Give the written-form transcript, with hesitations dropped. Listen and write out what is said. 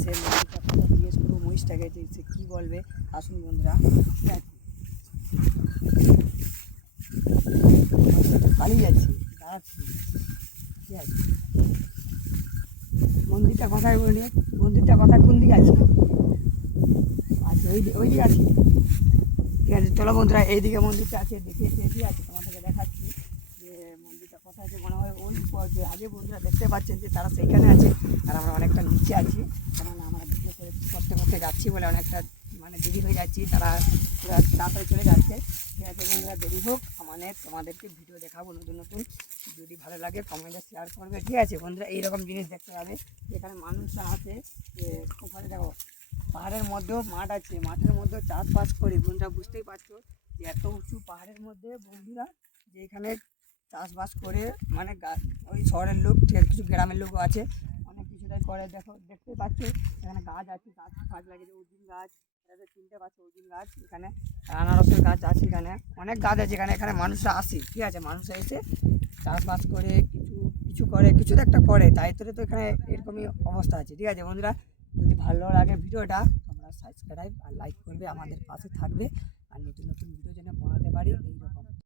সে মহিষটা কথা জিজ্ঞেস করবো মহিষটাকে যে সে কী বলবে। আসুন বন্ধুরা, ঠিক আছে, পালিয়ে যাচ্ছি, দাঁড়াচ্ছি, ঠিক আছে। মন্দিরটা কোথায় বলি, মন্দিরটা কোথায় কোন দিকে আছে? আচ্ছা, ওই দিকে আছে, ঠিক আছে। চলো বন্ধুরা, এইদিকে মন্দিরটা আছে, দেখে এসে আছে, তোমাদেরকে দেখাচ্ছি যে মন্দিরটা কোথায় আছে। মনে হয় ওই যে আগে বন্ধুরা দেখতে পাচ্ছেন যে তারা সেইখানে আছে, আর আমরা অনেকটা নিচে আছি, কারণ আমরা ভিডিও করতে করতে যাচ্ছি বলে অনেকটা মানে দেরি হয়ে যাচ্ছি, তারা তাড়াতাড়ি চলে যাচ্ছে, ঠিক আছে বন্ধুরা। দেরি হোক, মানে তোমাদেরকে ভিডিও দেখাবো নতুন নতুন, যদি ভালো লাগে কমেন্টে শেয়ার করবে, ঠিক আছে বন্ধুরা। এইরকম জিনিস দেখতে পাবে যেখানে মানুষরা আছে, যে ওখানে দেখো পাহাড়ের মধ্যেও মাঠ আছে, মাঠের মধ্যেও চাষবাস করি বন্ধুরা। বুঝতেই পারছো যে এত উঁচু পাহাড়ের মধ্যে বন্ধুরা যে এখানে চাষবাস করে, মানে ওই শহরের লোক, ঠিক আছে, কিছু গ্রামের লোকও আছে, অনেক কিছুটাই করে। দেখো দেখতেই পাচ্ছ এখানে গাছ আছে, গাছ লাগিয়েছে, অর্জুন গাছ, এখানে চিনতে পারছো অর্জুন গাছ, এখানে আনারসের গাছ আছে, এখানে অনেক গাছ আছে। এখানে মানুষরা আসে, ঠিক আছে, মানুষরা এসে চাষবাস করে, কিছু কিছু করে, কিছু তো একটা করে, তাই তো এখানে এরকমই অবস্থা আছে, ঠিক আছে বন্ধুরা। যদি ভালো লাগে ভিডিওটা, তোমরা সাবস্ক্রাইব আর লাইক করবে, আমাদের পাশে থাকবে, আর নতুন নতুন ভিডিও যেন বানাতে পারি এইরকম।